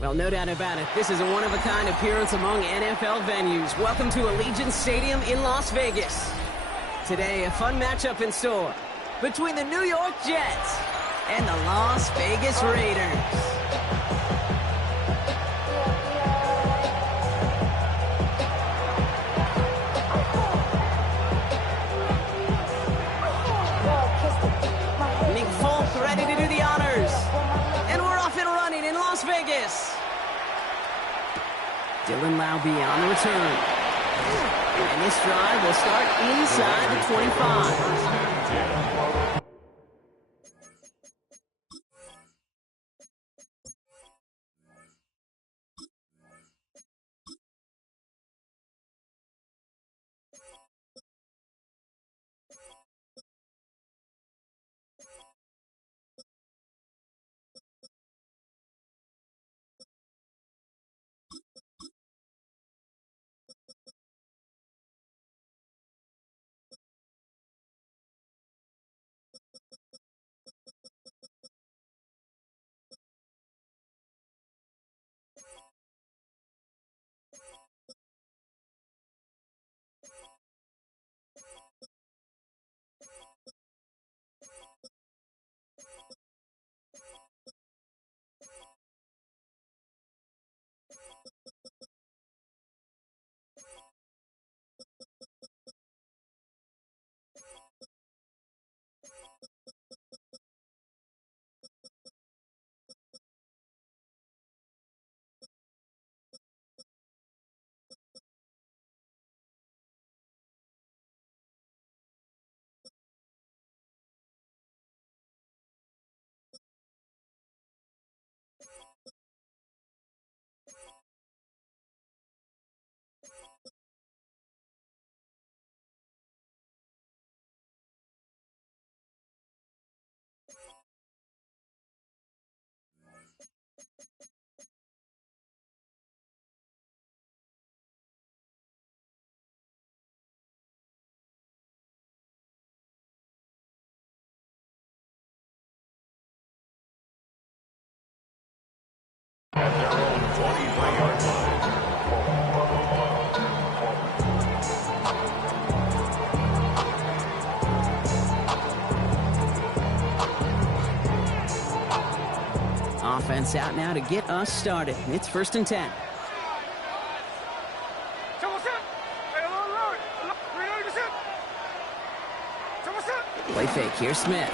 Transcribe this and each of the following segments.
Well, no doubt about it, this is a one-of-a-kind appearance among NFL venues. Welcome to Allegiant Stadium in Las Vegas. Today, a fun matchup in store between the New York Jets and the Las Vegas Raiders. Nick Folk ready to do the honors. And we're off and running in Las Vegas. Dylan Laube on the return. And this drive will start inside the 25. At their own 23-yard line. Offense out now to get us started. It's 1st and 10. Play fake, here's Smith.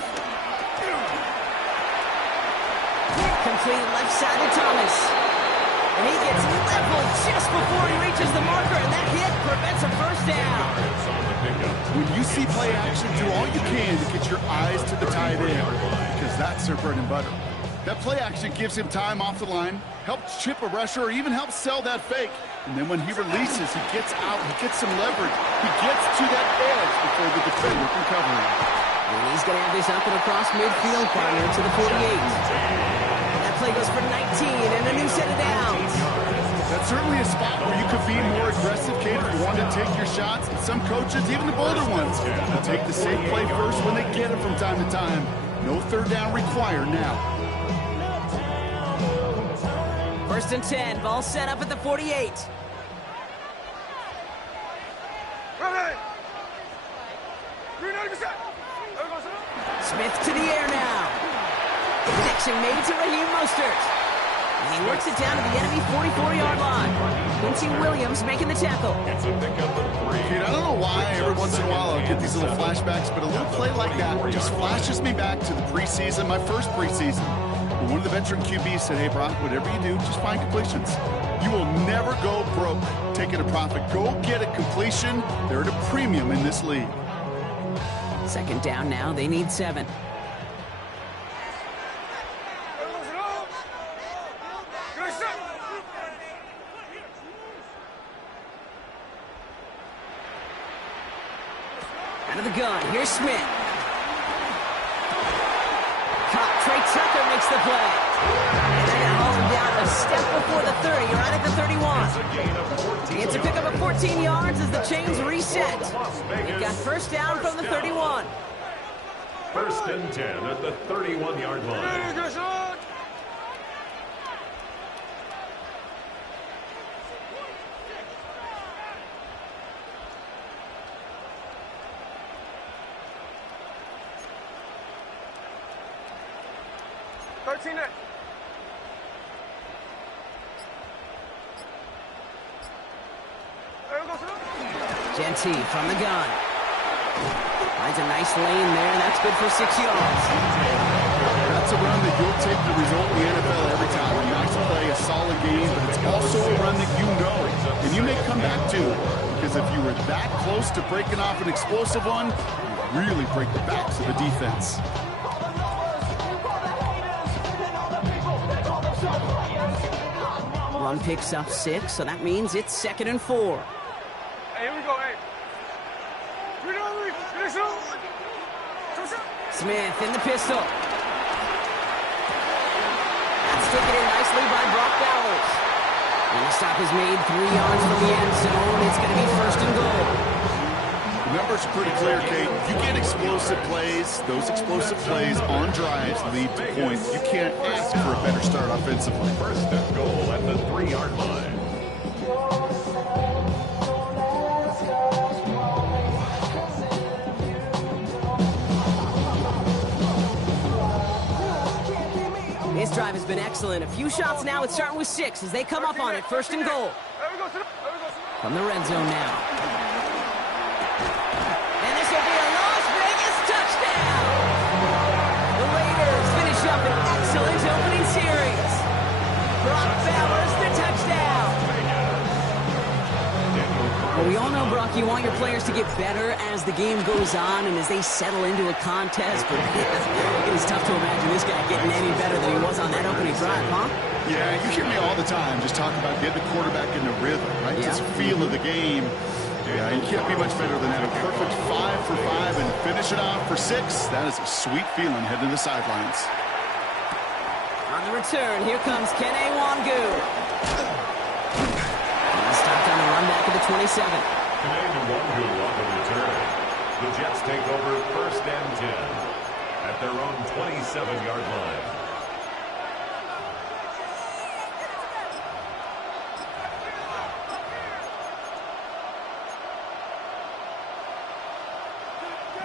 Complete left side to Thomas. And he gets leveled just before he reaches the marker, and that hit prevents a first down. When you see play action, do all you can to get your eyes to the tight end, because that's their bread and butter. That play action gives him time off the line, helps chip a rusher, or even helps sell that fake. And then when he releases, he gets out, he gets some leverage. He gets to that edge before the defender can cover him. And he's going to have this up and across midfield, partner, to the 48. That play goes for 19 and a new set of downs. That's certainly a spot where you could be more aggressive, Kate, if you want to take your shots. And some coaches, even the bolder ones, will take the safe play first when they get it from time to time. No third down required now. 1st and 10, ball set up at the 48. Smith to the air now. Connection made to Raheem Mostert. And he works it down to the enemy 44-yard line. Quincy Williams making the tackle. Kate, I don't know why every once in a while I'll get these little flashbacks, but a little play like that just flashes me back to the preseason, my first preseason. One of the veteran QBs said, hey, Brock, whatever you do, just find completions. You will never go broke taking a profit. Go get a completion. They're at a premium in this league. 2nd down now. They need 7. Out of the gun. Here's Smith. Trey Tucker makes the play. And they're going to haul him down a step before the 30. You're right at the 31. It's a pickup of 14 yards as the chains reset. They've got first down from the 31. 1st and 10 at the 31-yard line. Genty from the gun. Finds a nice lane there, and that's good for 6 yards. That's a run that you'll take the result in the NFL every time. A nice play, a solid game, but it's also a run that you know, and you may come back to. Because if you were that close to breaking off an explosive one, you really break the backs of the defense. Run picks up 6, so that means it's 2nd and 4. Hey, here we go, hey. Smith in the pistol. That's taken in nicely by Brock Bowers. And the stop is made 3 yards from the end zone. It's going to be 1st and goal. The numbers are pretty clear, Kate. You get explosive plays. Those explosive plays on drives lead to points. You can't ask for a better start offensively. 1st and goal at the 3-yard line. This drive has been excellent. A few shots now. It's starting with 6 as they come up on it. 1st and goal. From the red zone now. And this will be a Las Vegas touchdown. The Raiders finish up an excellent opening series. Brock Bowers, the touchdown. Well, we all know, Brock, you want your players to get better as the game goes on and as they settle into a contest, but it is tough to imagine this guy getting any better than he was on that opening drive, huh? Yeah, you hear me all the time just talk about getting the quarterback in the rhythm, right? Yeah. Just feel of the game. Yeah, you can't be much better than that. A perfect 5 for 5 and finish it off for 6. That is a sweet feeling heading to the sidelines. On the return, here comes Kene Nwangwu. Stopped on the run back at the 27. Kene Nwangwu on the return. The Jets take over 1st and 10 at their own 27-yard line.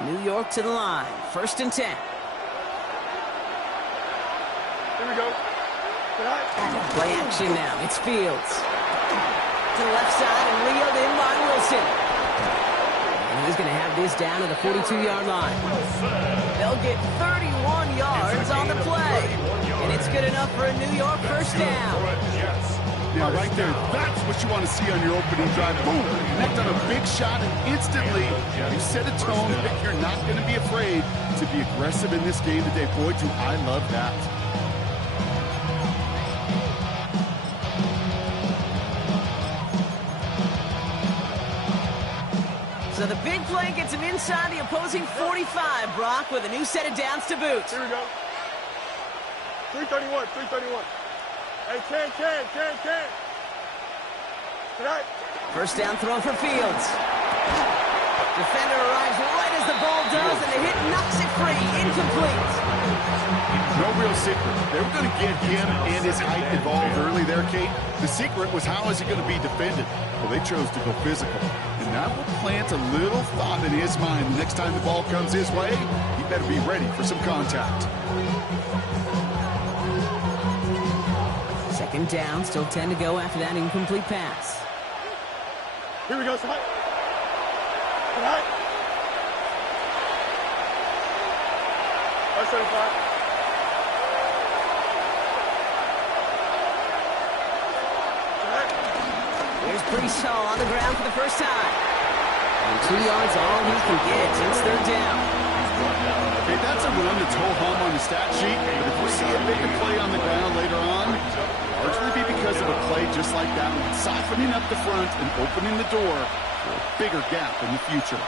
New York to the line. 1st and 10. Here we go. Play action now. It's Fields. To the left side and reeled in by Wilson. And he's going to have this down to the 42-yard line. They'll get 31 yards on the play. And it's good enough for a New York 1st down. Now, right there, that's what you want to see on your opening drive. Boom! Connect on a big shot, and instantly you set a tone that you're not going to be afraid to be aggressive in this game today. Boy, do I love that. So the big play gets him inside the opposing 45, Brock, with a new set of downs to boot. Here we go. 331, 331. Hey, Ken. Tonight. 1st down throw for Fields. Defender arrives right as the ball does, and the hit knocks it free. Incomplete. No real secret. They were going to get him and his height involved early there, Kate. The secret was how is he going to be defended? Well, they chose to go physical. And that will plant a little thought in his mind. The next time the ball comes his way, he better be ready for some contact. 2nd down, still 10 to go after that incomplete pass. Here we go, tonight. That's 75. Here's Breece Hall on the ground for the 1st time. And 2 yards all he can get. It's 3rd down. Okay, that's a run that's ho-hum on the stat sheet, but if we see a bigger play on the ground later on, largely be because of a play just like that one, softening up the front and opening the door for a bigger gap in the future.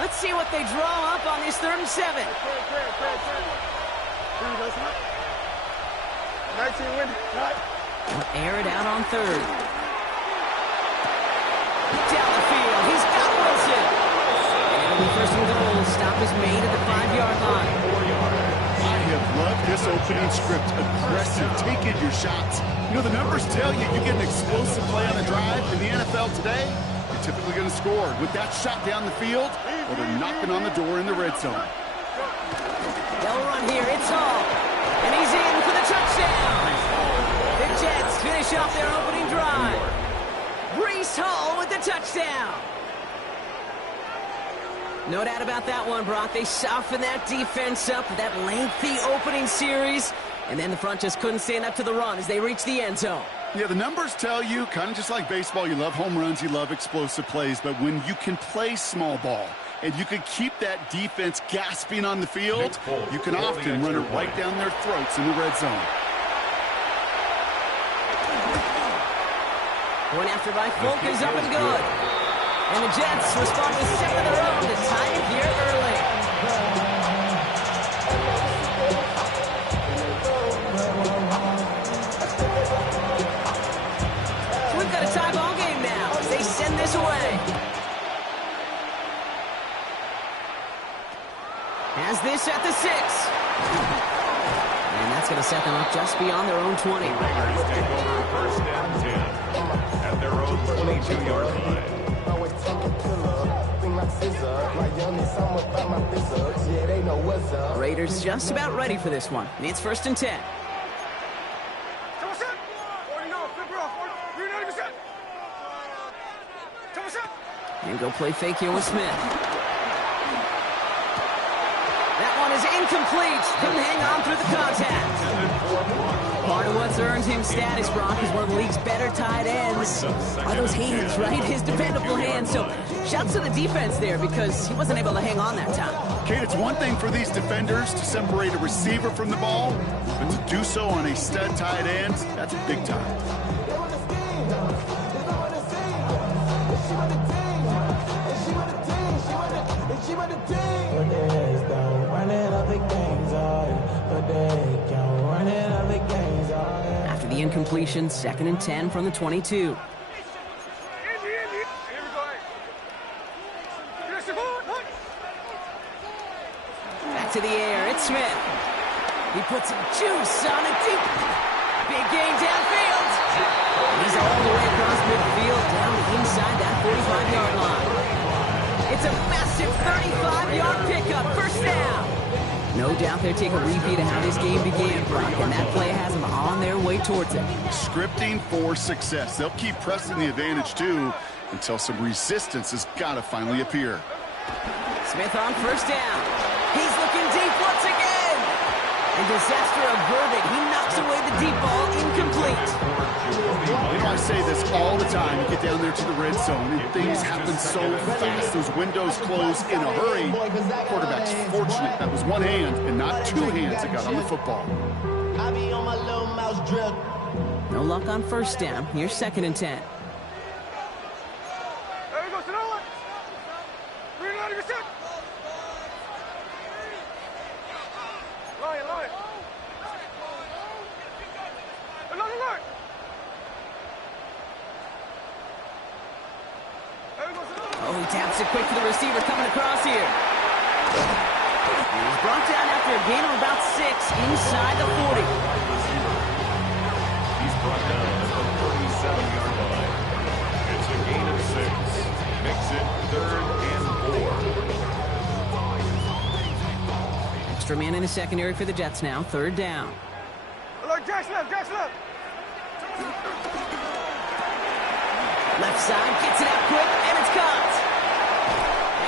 Let's see what they draw up on this 3rd and 7. Here we go, tonight. 19 winning. Tonight. They'll air it out on 3rd. Down the field, he's got Wilson. And it'll be 1st and goal. Stop is made at the 5-yard line. I have loved this opening script. Aggressive, taking your shots. You know, the numbers tell you you get an explosive play on the drive in the NFL today, you're typically going to score. With that shot down the field, Well, they're knocking on the door in the red zone. They'll run here. It's Hall. And he's in for the touchdown. The Jets finish off their opening drive. Breece Hall with the touchdown. No doubt about that one, Brock. They softened that defense up with that lengthy opening series. And then the front just couldn't stand up to the run as they reached the end zone. Yeah, the numbers tell you, kind of just like baseball, you love home runs, you love explosive plays. But when you can play small ball and you can keep that defense gasping on the field, you can often run it right down their throats in the red zone. One after by Folk is up and good. And the Jets respond with 7 of their own to tie it here early. So we've got a tie ball game now as they send this away. Has this at the 6. And that's going to set them up just beyond their own 20. Raiders take over first and 10 at their own 22-yard line. Raiders just about ready for this one. It's first and 10. And go play fake here with Smith. That one is incomplete. Couldn't hang on through the contact. Part of what's earned him status, Brock, is one of the league's better tight ends. Are those hands, right? His dependable hands. So shouts to the defense there because he wasn't able to hang on that time. Kate, it's one thing for these defenders to separate a receiver from the ball, but to do so on a stud tight end, that's big time. After the incompletion, second and 10 from the 22. Back to the air, it's Smith. He puts some juice on it deep. Big gain downfield. He's all the way across midfield down inside that 45-yard line. It's a massive 35-yard pickup, first down. No doubt they'll take a repeat of how this game began, Brock, and that play has them on their way towards it. Scripting for success. They'll keep pressing the advantage, too, until some resistance has got to finally appear. Smith on first down. He's looking deep once again. And disaster averted. He knocks away the deep ball, incomplete. You know, I say this all the time. You get down there to the red zone, and things happen so fast. Those windows close in a hurry. Quarterback's fortunate that was one hand and not two hands that got on the football. No luck on first down. Here's second and 10. Oh, he taps it quick to the receiver coming across here. He's brought down after a gain of about 6 inside the 40. He's brought down at the 37-yard line. It's a gain of 6. Makes it 3rd and 4. Extra man in the secondary for the Jets now. 3rd down. Look, Jackson up, Jackson up. Left side, gets it out quick, and it's caught.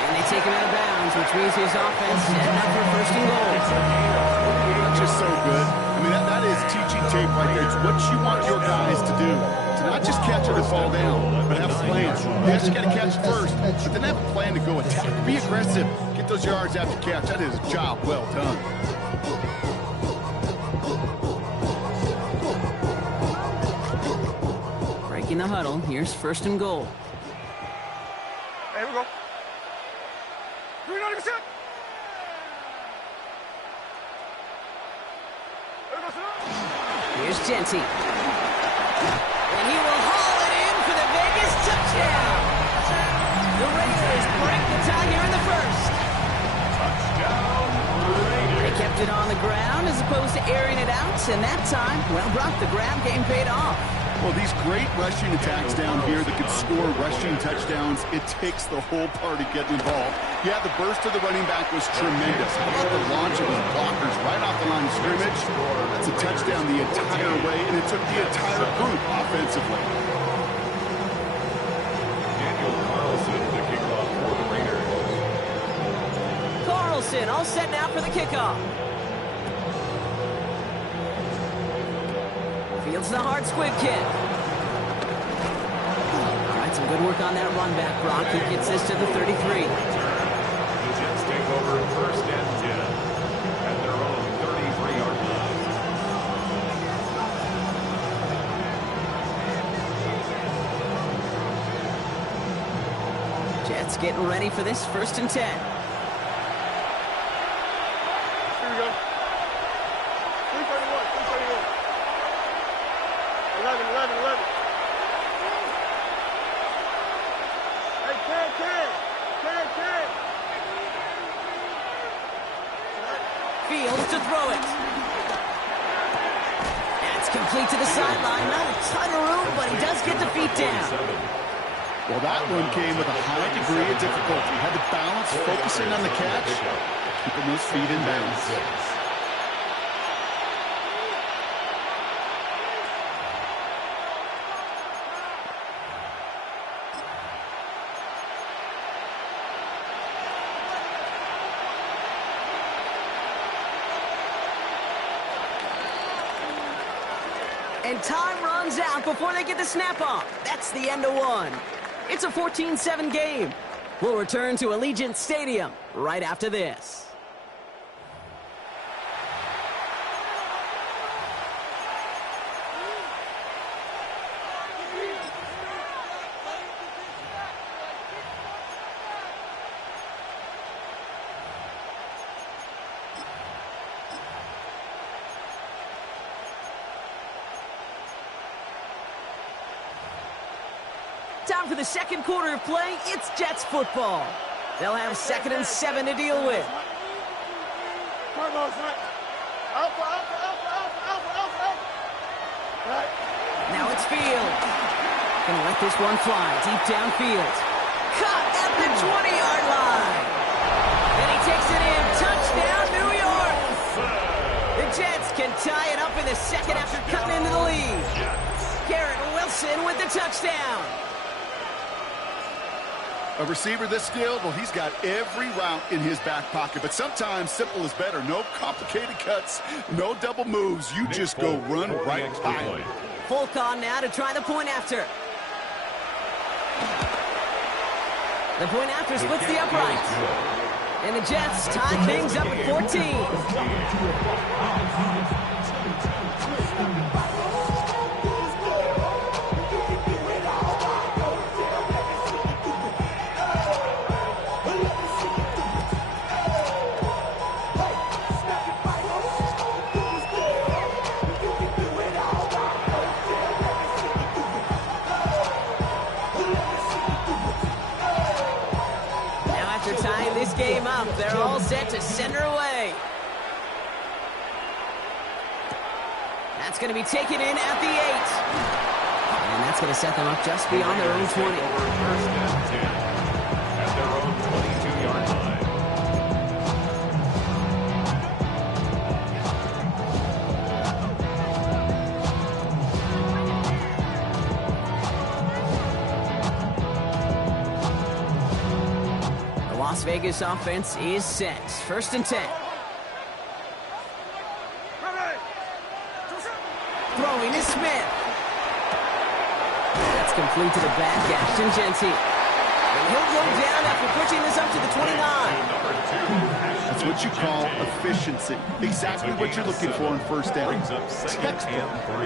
And they take him out of bounds, which means his offense heading up for first and goal. That's just so good. I mean, that is teaching tape right there. It's what you want your guys to do. To not just catch it and fall down, but have a plan. Yes, you got to catch it first, but then have a plan to go attack. Be aggressive. Get those yards after catch. That is a job well done. Breaking the huddle, here's first and goal. Here we go. 390%. Here's Genty. And he will haul it in for the Vegas touchdown. The Raiders break the tie here in the first. Touchdown, Raiders. They kept it on the ground as opposed to airing it out, and that time, well, Brock, the grab game paid off. Well, these great rushing attacks down here that could score rushing touchdowns, it takes the whole party getting involved. Yeah, the burst of the running back was tremendous. How about the launch of his blockers right off the line of scrimmage? That's a touchdown the entire way, and it took the entire group offensively. Daniel Carlson, the kickoff for the Raiders. Carlson all set now for the kickoff. Fields the hard squib kick. All right, some good work on that run back, Brock. He gets this to the 33. The Jets take over first and 10 at their own 33-yard line. Jets getting ready for this first and 10. Here we go. 331, 331. 11. Hey, 10. Fields to throw it. That's complete to the sideline. Not a ton of room, but he does get the feet down. Well, that one came with a high degree of difficulty. Had to balance, focusing on the catch, keeping those feet in bounds. And time runs out before they get the snap off. That's the end of one. It's a 14-7 game. We'll return to Allegiant Stadium right after this. Time for the second quarter of play. It's Jets football. They'll have 2nd and 7 to deal with. Come on, son. Alpha. Right. Now it's Fields. Gonna let this one fly deep downfield. Caught at the 20-yard line. And he takes it in. Touchdown, New York. The Jets can tie it up in the second after cutting into the lead. Garrett Wilson with the touchdown. A receiver this skilled, well, he's got every route in his back pocket. But sometimes simple is better. No complicated cuts, no double moves. You just go run right by him. Folk on now to try the point after. The point after splits the uprights. And the Jets tie things up at 14. Game up. They're all set to send her away. That's going to be taken in at the 8. And that's going to set them up just beyond their own 20. First and 10 at their own 22-yard line. Las Vegas offense is set. 1st and 10. Throwing is Smith. That's complete to the back, Ashton Jeanty. And he'll go down after pushing this up to the 29. That's what you call efficiency. Exactly what you're looking for in first down. Textbook.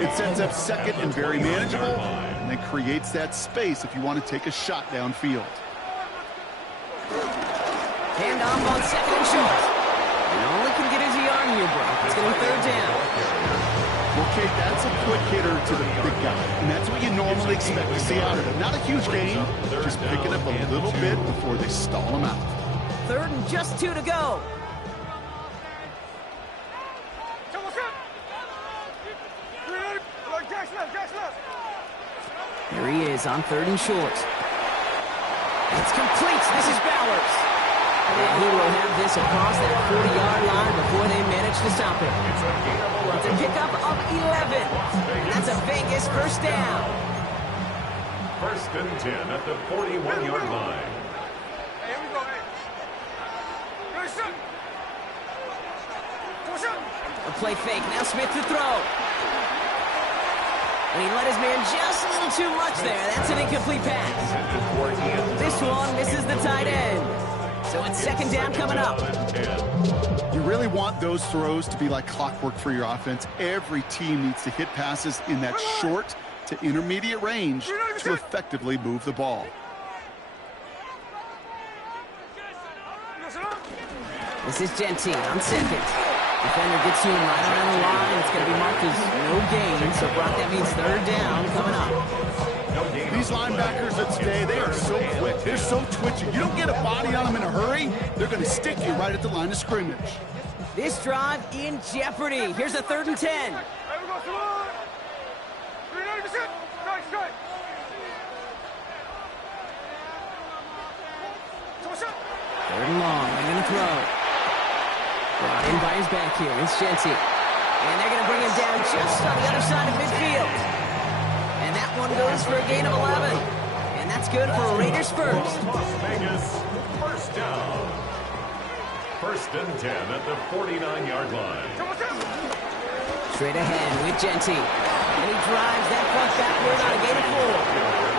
It sets up second and very manageable, and then creates that space if you want to take a shot downfield. Hand off on 2nd and short. And all he can get is a yard here, bro. It's going to be 3rd down. Okay, that's a quick hitter to the big guy. And that's what you normally expect to see out of him. Not a huge gain, just picking up a little bit before they stall him out. 3rd and just 2 to go. Here he is on 3rd and short. It's complete. This is Bowers. And he will have this across that 40-yard line before they manage to stop it. It's a pickup of 11. And that's a Vegas first down. 1st and 10 at the 41-yard line. Here we go. A play fake. Now Smith to throw. And he let his man just a little too much there. That's an incomplete pass. This one misses the tight end. So it's 2nd down coming up. You really want those throws to be like clockwork for your offense. Every team needs to hit passes in that short to intermediate range to effectively move the ball. This is Jeanty on 2nd. Defender gets to him right around the line. It's going to be marked as no gain. So, Brock, that means 3rd down coming up. These linebackers of today, they are so quick. They're so twitchy. You don't get a body on them in a hurry, they're going to stick you right at the line of scrimmage. This drive in jeopardy. Here's a 3rd and 10. Here we go. 390%. Strike. 3rd and long. They're going to throw. Brought in by his back here. It's Jeanty. And they're going to bring him down just on the other side of midfield. And that one goes for a gain of 11. And that's good for Raiders first. Las Vegas, first down. 1st and 10 at the 49-yard line. Straight ahead with Jeanty. And he drives that puck backward on a gain of 4.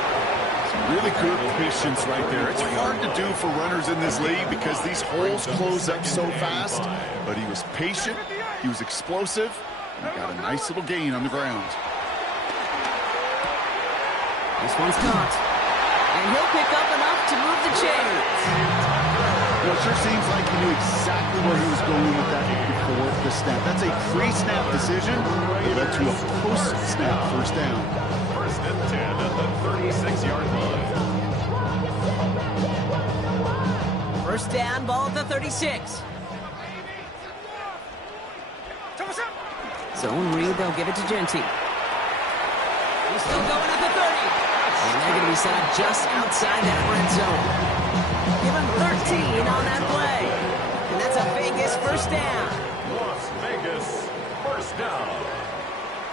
Really good patience right there. It's hard to do for runners in this league because these holes close up so fast. But he was patient, he was explosive, and he got a nice little gain on the ground. This one's caught. And he'll pick up enough to move the chains. Well, it sure seems like he knew exactly where he was going with that before the snap. That's a pre-snap decision. It led to a post-snap first down. 1st and 10 at the 36-yard line. First down, ball at the 36. Zone read, they'll give it to Jeanty. He's still going at the 30. And they're going to be set up just outside that red zone. Give him 13 on that play. And that's a Vegas first down. Las Vegas, first down.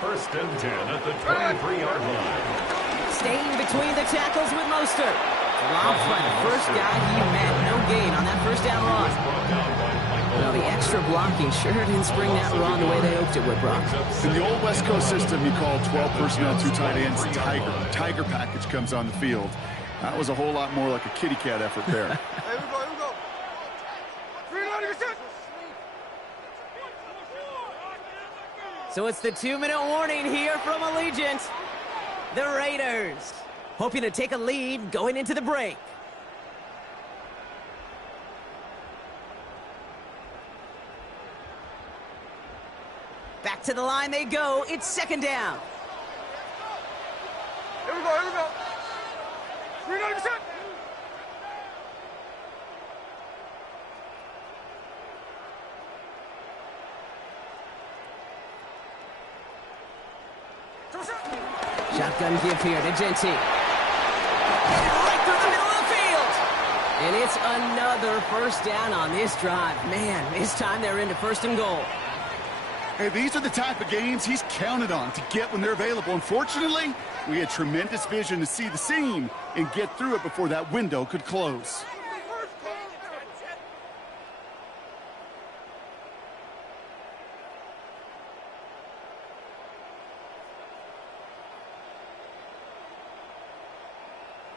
1st and 10 at the 23-yard line. Staying between the tackles with Mostert. Dropped by the first guy he met. No gain on that first down run. Well, the extra blocking sure didn't spring that run the way they hoped it would, Brock. In the old West Coast system, you call 12 personnel, 2 tight ends, Tiger. Tiger package comes on the field. That was a whole lot more like a kitty cat effort there. Here we go. 390%. So it's the 2-minute warning here from Allegiant. The Raiders hoping to take a lead going into the break. Back to the line they go. It's 2nd down. Here we go. 390%. Shotgun give here to Jeanty. Right through the middle of the field. And it's another first down on this drive. Man, this time they're into 1st and goal. Hey, these are the type of games he's counted on to get when they're available. Unfortunately, we had tremendous vision to see the seam and get through it before that window could close.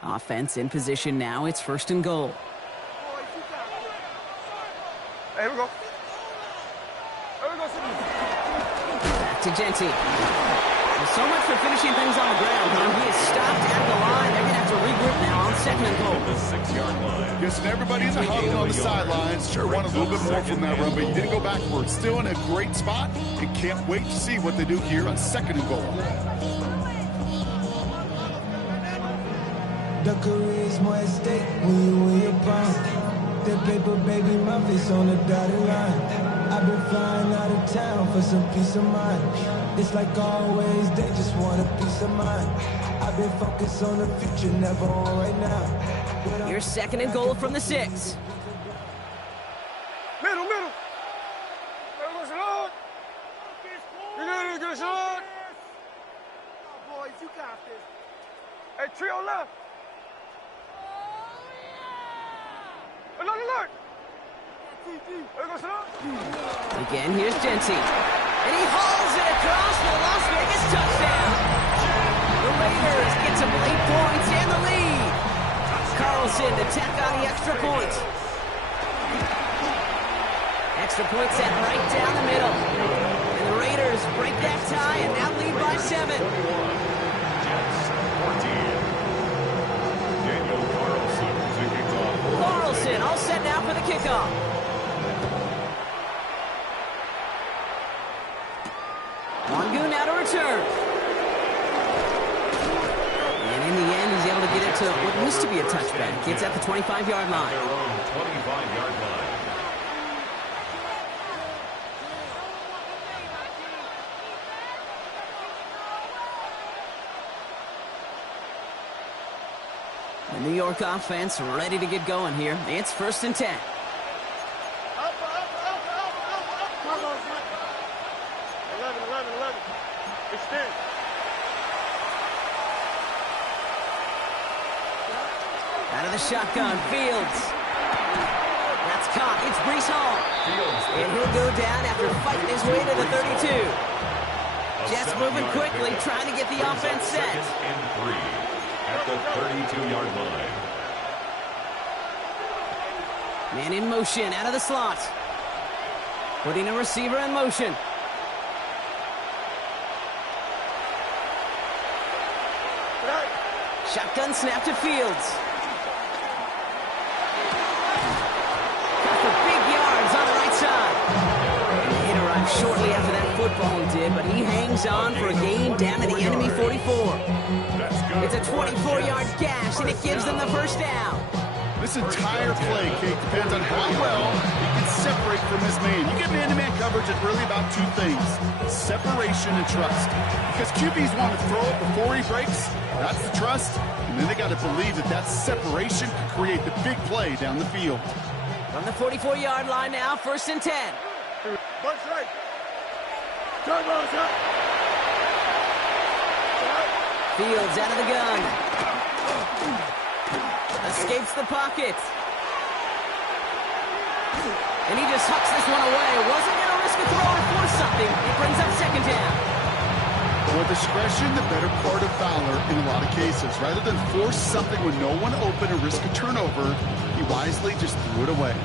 Offense in position now. It's 1st and goal. Here we go. Back to Jeanty. Well, so much for finishing things on the ground, huh? He is stopped at the line. They're going to have to regroup now on 2nd and goal. The 6-yard line. Yes, and everybody in the huddle on the sidelines sure wanted a little bit more from that run, but he didn't go backwards. Still in a great spot, and can't wait to see what they do here on 2nd and goal. The career's more at stake when you win your prime. That paper, baby, my face on the dotted line. I've been flying out of town for some peace of mind. It's like always, they just want a peace of mind. I've been focused on the future, never on right now. Here's second and goal from the 6. Middle. Middle, go shot. You got it, good shot. Oh, boys, you got this. Hey, trio left. Alert. Again, here's Jency. And he hauls it across for the Las Vegas touchdown. The Raiders get some late points and the lead. Carlson to tack on the extra point. Extra point set right down the middle. And the Raiders break that tie and now lead by 7. Jets 14. Daniel Carlson to kick off. Carlson all set now for the kickoff. Mongoon now to return. And in the end, he's able to get it to what used to be a touchback. It's at the 25-yard line. Their own 25-yard line. The New York offense ready to get going here. It's 1st and 10. Up. Come on, 11. Extend. Out of the shotgun, Fields. That's caught. It's Breece Hall. And he'll go down after fighting his way to the 32. Jets moving quickly, trying to get the offense set. Second and 3 at the 32-yard line. Man in motion, out of the slot. Putting a receiver in motion. Shotgun snap to Fields. Got for big yards on the right side. He arrived shortly after that football did, but he hangs on for a gain down to the enemy 44. It's a 24-yard gash, and it gives them the first down. This entire play, Kate, depends on how well he can separate from his man. You get man-to-man coverage, it's really about two things: separation and trust. Because QBs want to throw it before he breaks. That's the trust. And then they got to believe that that separation can create the big play down the field. From the 44-yard line now, 1st and 10. Bunch right. Turn ball, shot. Fields out of the gun. Escapes the pocket. And he just hucks this one away. Wasn't going to risk a throw or force something. It brings up 2nd down. Well, discretion, the better part of valor in a lot of cases. Rather than force something with no one open and risk a turnover, he wisely just threw it away.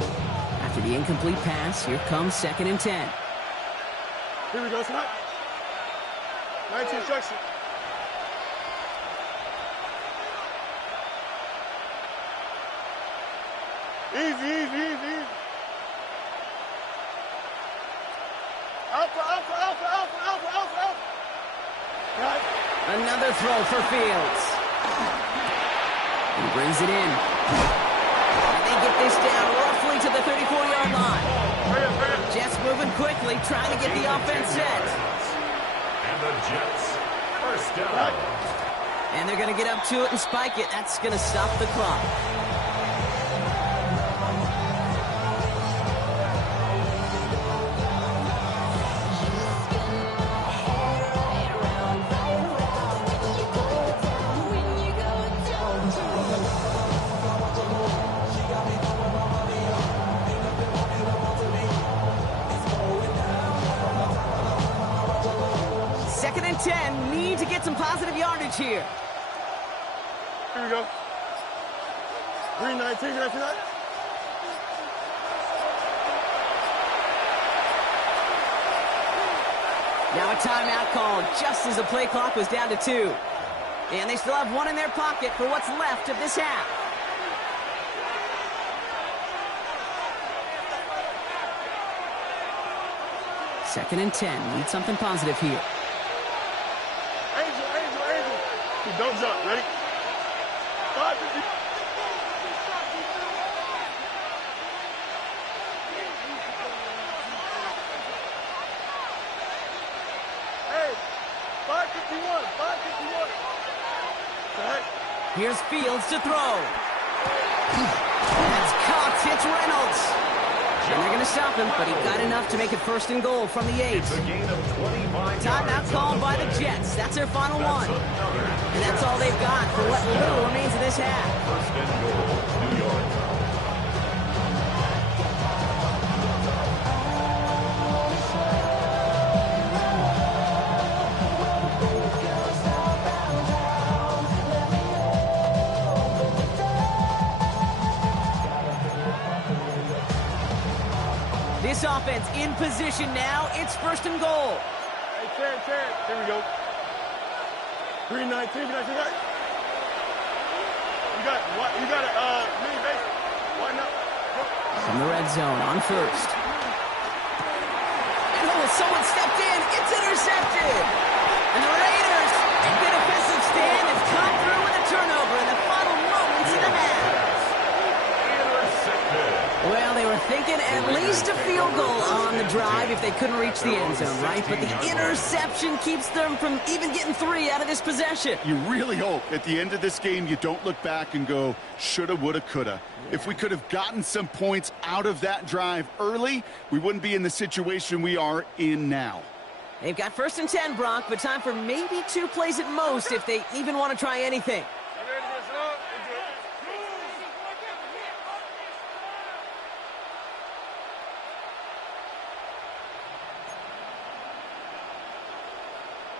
After the incomplete pass, here comes 2nd and 10. Here we go, snap. 19 instruction. Easy. Alpha. Right. Another throw for Fields. He brings it in. And they get this down roughly to the 34-yard line. Jets moving quickly, trying to get the offense set. And the Jets first down. And they're going to get up to it and spike it. That's going to stop the clock. Second and 10, need to get some positive yardage here. Here we go. Green 19, can I see that? Now a timeout called just as the play clock was down to 2. And they still have one in their pocket for what's left of this half. Second and 10, need something positive here. Angel. Don't jump, ready? 550. Hey, 551. 551. Here's Fields to throw. That's Cox. Hits Reynolds. And they're going to stop him, but he got enough to make it 1st and goal from the 8. It's a gain of 25 Timeout yards called on the by the play. Jets. That's their final one. Another And that's all they've got for what little remains of this half. 1st and goal, New York. This offense in position now. It's 1st and goal. Hey, Terry. Here we go. 319. You got a mini base. Why not? From the red zone on 1st. And someone stepped in. It's intercepted. And the Raiders take the defensive stand. It's come through with a turnover in the final moments of the half. Well, they were thinking at least a field goal on the drive if they couldn't reach the end zone, right? But the interception keeps them from even getting 3 out of this possession. You really hope at the end of this game you don't look back and go, shoulda, woulda, coulda. If we could have gotten some points out of that drive early, we wouldn't be in the situation we are in now. They've got 1st and 10, Brock, but time for maybe 2 plays at most if they even want to try anything.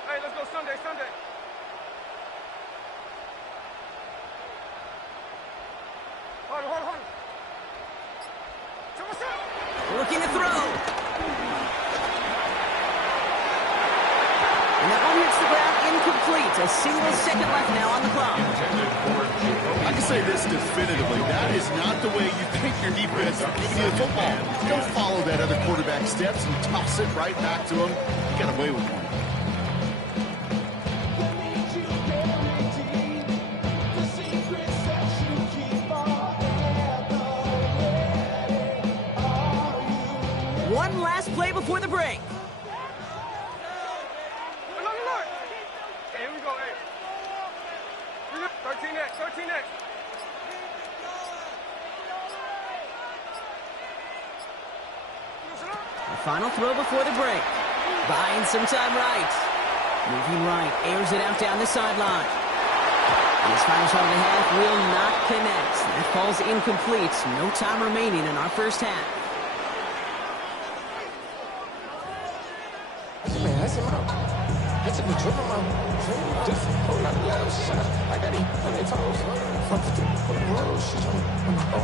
Hey, let's go Sunday. Hold on. Looking to throw. And that one hits the ground incomplete. A single second left now on the clock. I can say this definitively. That is not the way you think your defense is giving you the football. Don't follow that other quarterback steps and toss it right back to him. You got away with one. One last play before the break. Look. Hey, here we go, hey. 13X. The final throw before the break. Buying some time right. Moving right. Airs it out down the sideline. This final shot of the half will not connect. That falls incomplete. No time remaining in our first half.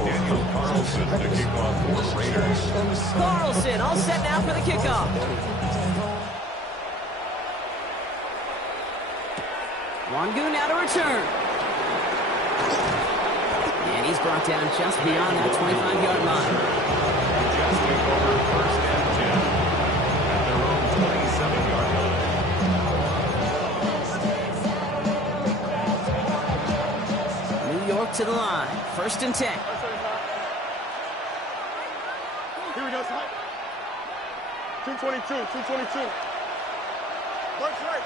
Daniel Carlson to kick off for Raiders. Carlson all set now for the kickoff. Wangu now to return. And he's brought down just beyond that 25-yard line. Jets take over 1st and 10 at their own 27-yard line. New York to the line. 1st and 10. Here we go, son. 222. Bunch right.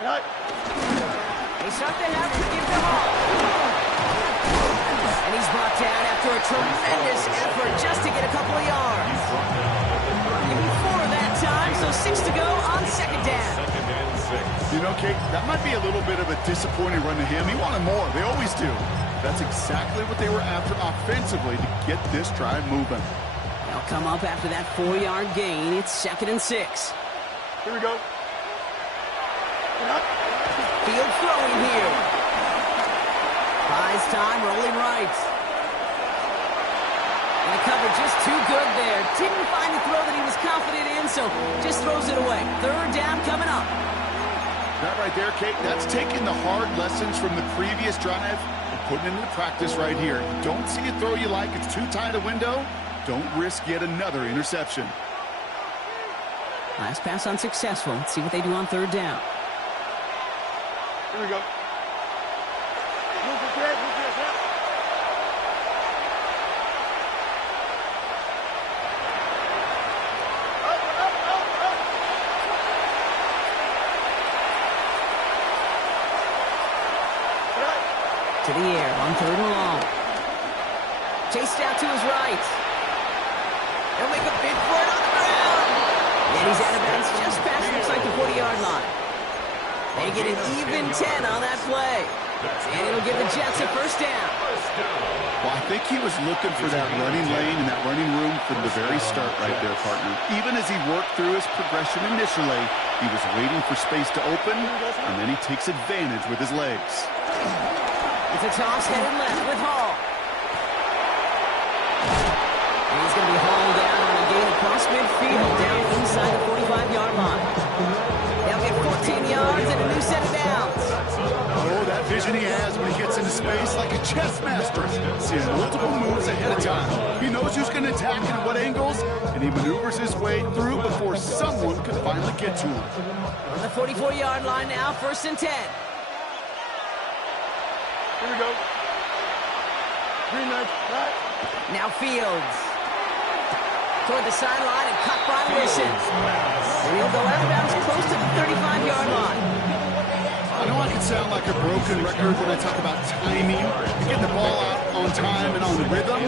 Right. They start the half to give them all. And he's brought down after a tremendous effort just to get a couple of yards. And before that time, so 6 to go on 2nd down. 2nd and 6. You know, Kate, that might be a little bit of a disappointing run to him. He wanted more. They always do. That's exactly what they were after offensively to get this drive moving. They'll come up after that 4-yard gain. It's 2nd and 6. Here we go. Field throwing here. Buys time, rolling right. And the coverage just too good there. Didn't find the throw that he was confident in, so just throws it away. 3rd down coming up. That right there, Kate, that's taking the hard lessons from the previous drive and putting it into practice right here. You don't see a throw you like, it's too tight a window, don't risk yet another interception. Last pass unsuccessful. Let's see what they do on 3rd down. Here we go. To the air on 3rd and long. Chased out to his right. He'll make a big for it on the ground. And he's out of bounds just past, looks like the 40-yard line. They get an even 10 on that play. And it'll give the Jets a first down. Well, I think he was looking for that running lane and that running room from the very start right there, partner. Even as he worked through his progression initially, he was waiting for space to open, and then he takes advantage with his legs. It's a toss headed left with Hall. And he's going to be hauled down on a gain across midfield, down inside the 45-yard line. They'll get 14 yards and a new set of downs. Oh, that vision he has when he gets into space like a chess master. Seeing multiple moves ahead of time. He knows who's going to attack and at what angles, and he maneuvers his way through before someone could finally get to him. On the 44-yard line now, 1st and 10. Here we go. Green light, right. Now Fields. Toward the sideline and caught by Wilson. And he'll go out of bounds close to the 35-yard line. I know I can sound like a broken record when I talk about timing, getting the ball out on time and on the rhythm.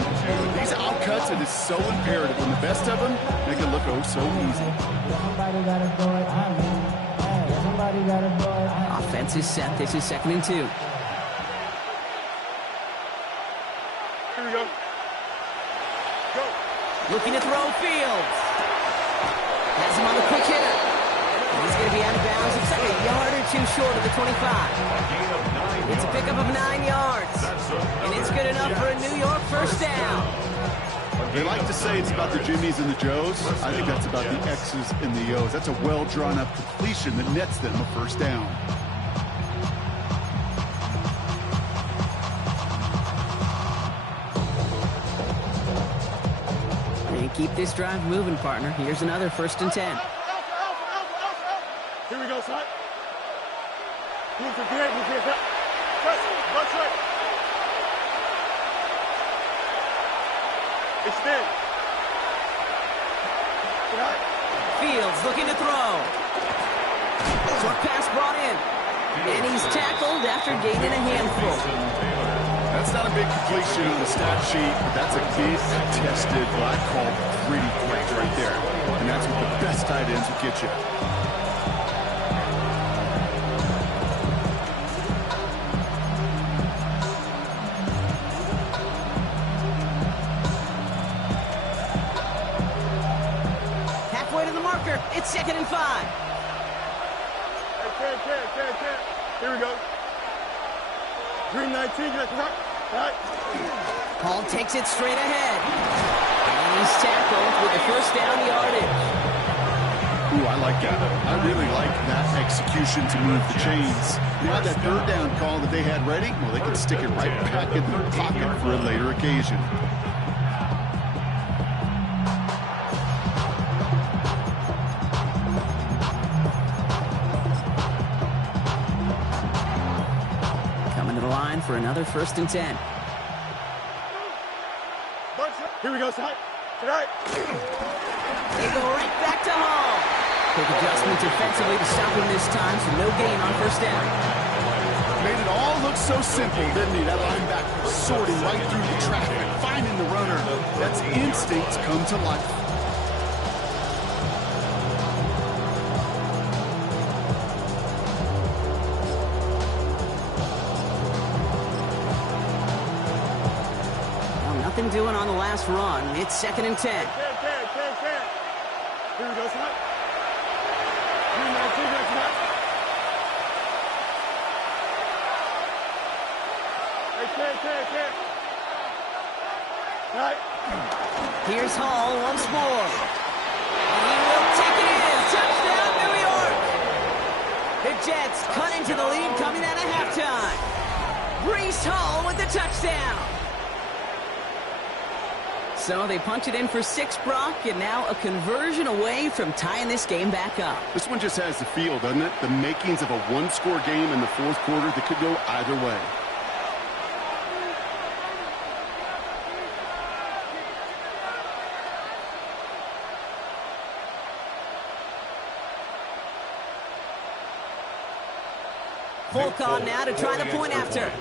These outcuts, it is so imperative when the best of them make it look oh so easy. Offense is set. This is 2nd and 2. Here we go. Go. Looking to throw Fields. Has him on the quick hitter. And he's going to be out of bounds. Looks like a yard or two short of the 25. It's a pickup of 9 yards. And it's good enough for a New York first down. They like to say it's about the Jimmies and the Joes. I think that's about the X's and the O's. That's a well-drawn-up completion that nets them a first down. And keep this drive moving, partner. Here's another 1st and 10. Here we go, son. Move to the move to Watch right. Extend. Fields looking to throw. Short pass brought in. And he's tackled after gaining a handful. That's not a big completion on the stat sheet, but that's a big, tested, what I call pretty quick right there. And that's what the best tight ends will get you. Halfway to the marker. It's 2nd and 5. Hey, can. Here we go. Green 19, right. Hall takes it straight ahead. And he's tackled with the first down yardage. Ooh, I like that. I really like that execution to move the chains. Now that 3rd down call that they had ready, well, they can stick it right back in their pocket for a later occasion. For another 1st and 10. Here we go, son. Right. They go right back to Hall. Quick adjustment defensively to stop him this time, so no gain on 1st down. Made it all look so simple, didn't he? That linebacker sorting right through the traffic, finding the runner. That's instincts come to life. Nothing doing on the last run. It's 2nd and 10. Can. Here we go, son. Green 19, right. Hey, can. Right. Here's Hall once more. And he will take it in. Touchdown, New York. The Jets cut into the lead coming out of halftime. Breece Hall with the touchdown. So they punch it in for 6, Brock, and now a conversion away from tying this game back up. This one just has the feel, doesn't it? The makings of a one-score game in the 4th quarter that could go either way. Full on now to try the point after.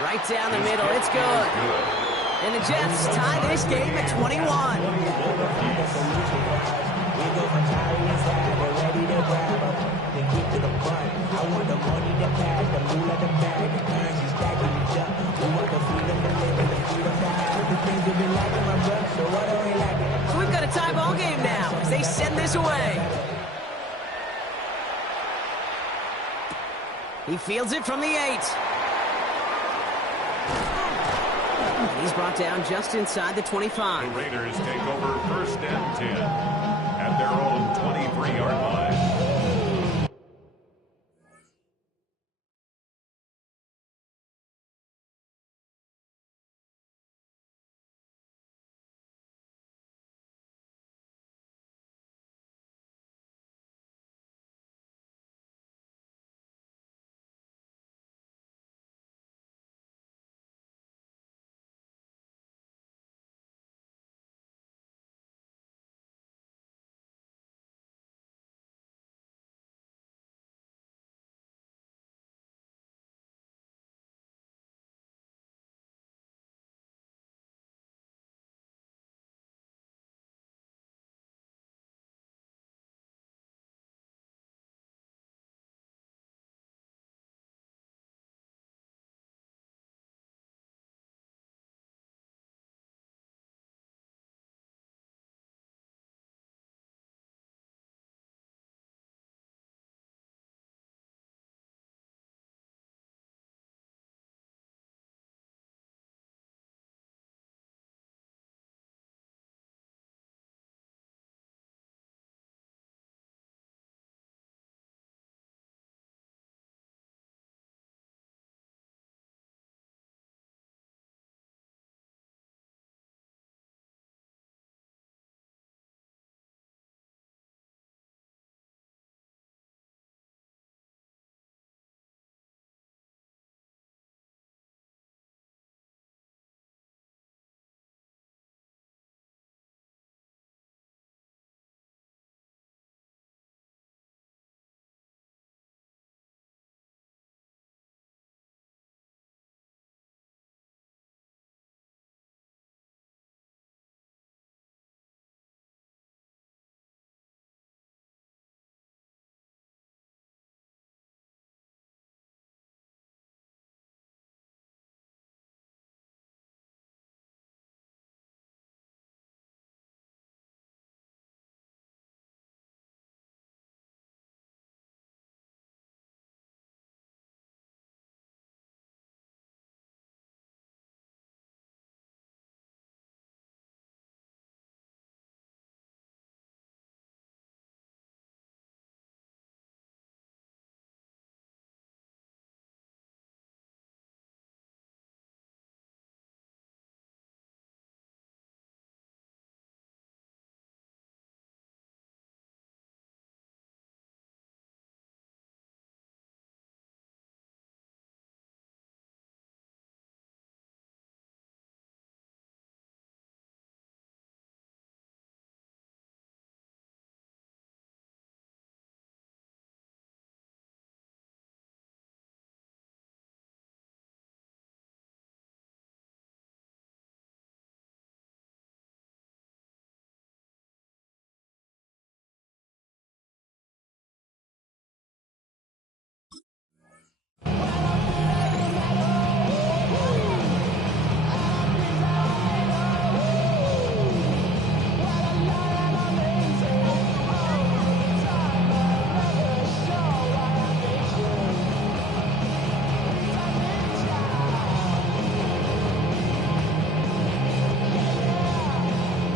Right down the middle. It's good. And the Jets tie this game at 21. So we've got a tie ball game now as they send this away. He fields it from the 8. And he's brought down just inside the 25. The Raiders take over first and 10 at their own 23-yard line.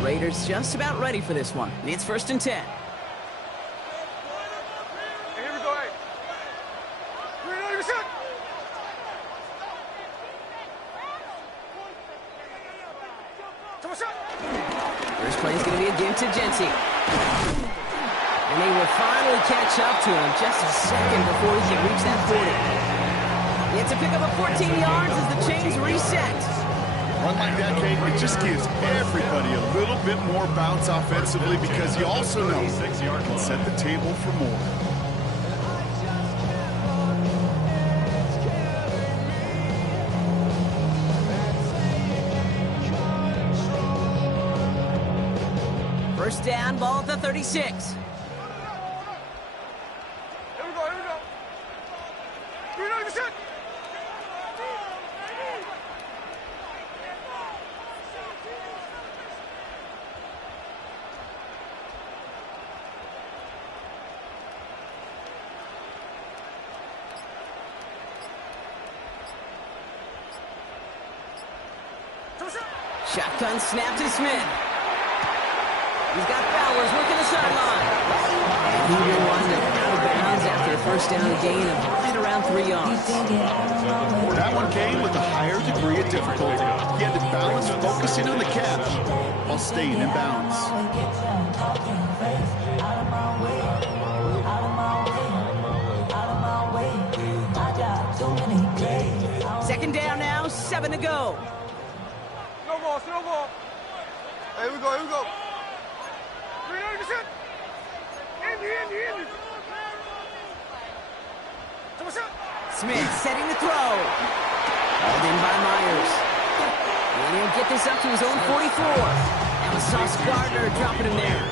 Raiders just about ready for this one. It's first and 10. Hey, here we go, hey. Ready, ready, set. First play is going to be a give to Jency. And they will finally catch up to him just a second before he can reach that 40. It's a pick up of 14 yards as the chains reset. Run like that, Kate, it just gives everybody a little bit more bounce offensively because you also know it can set the table for more. First down, ball at the 36. Here we go, here we go. You know this shit? Shotgun snap to Smith. He's got Bowers working the sideline. And he will wind up out of bounds after a first down gain of right around 3 yards. That one came with a higher degree of difficulty. He had to balance focusing on the catch while staying in bounds. Second down now, 7 to go. No ball. Hey, here we go. You know this shit? Indy. Smith setting the throw. Called in by Myers. And he'll get this up to his own 44. Now Sauce Gardner dropping him there.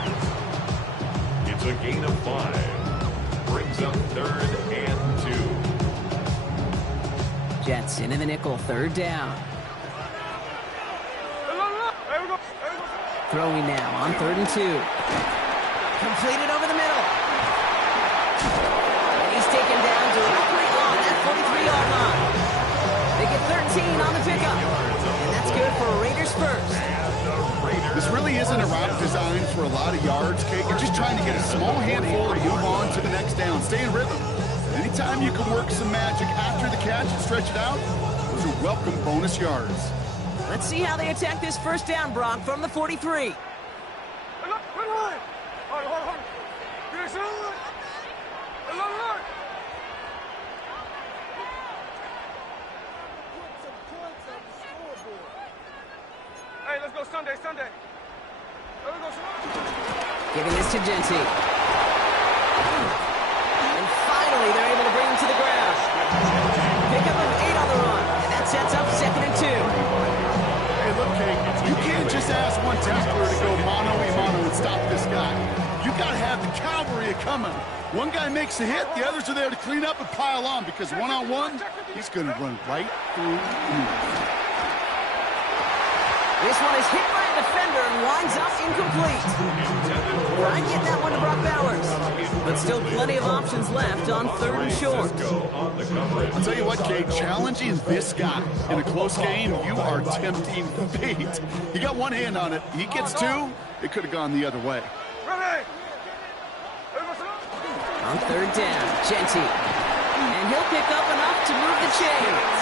It's a gain of 5. Brings up 3rd and 2. Jets into the nickel, 3rd down. Throwing now on 3rd and 2. Completed over the middle. And he's taken down directly on that 43-yard line. They get 13 on the pickup. And that's good for a Raiders first. This really isn't a route designed for a lot of yards, Kate. You're just trying to get a small handful and move on to the next down. Stay in rhythm. Anytime you can work some magic after the catch and stretch it out, those are welcome bonus yards. Let's see how they attack this first down, Brock, from the 43. Hey, let's go Sunday. Giving this to Genty. And finally, they're able to bring him to the ground. Pick up an 8 on the run, and that sets up 2nd and 2. Hey, look, Kate, you can't just ask one tackler to go mano-a-mano and stop this guy. You got to have the cavalry coming. One guy makes a hit, the others are there to clean up and pile on, because one-on-one, he's going to run right through you. This one is hit by a defender and winds up incomplete. Trying to get that one to Brock Bowers. But still plenty of options left on 3rd and short. I'll tell you what, Kate, challenging this guy in a close game, you are tempting fate. He got one hand on it. He gets 2, it could have gone the other way. On 3rd down, Genty. And he'll pick up enough to move the chains.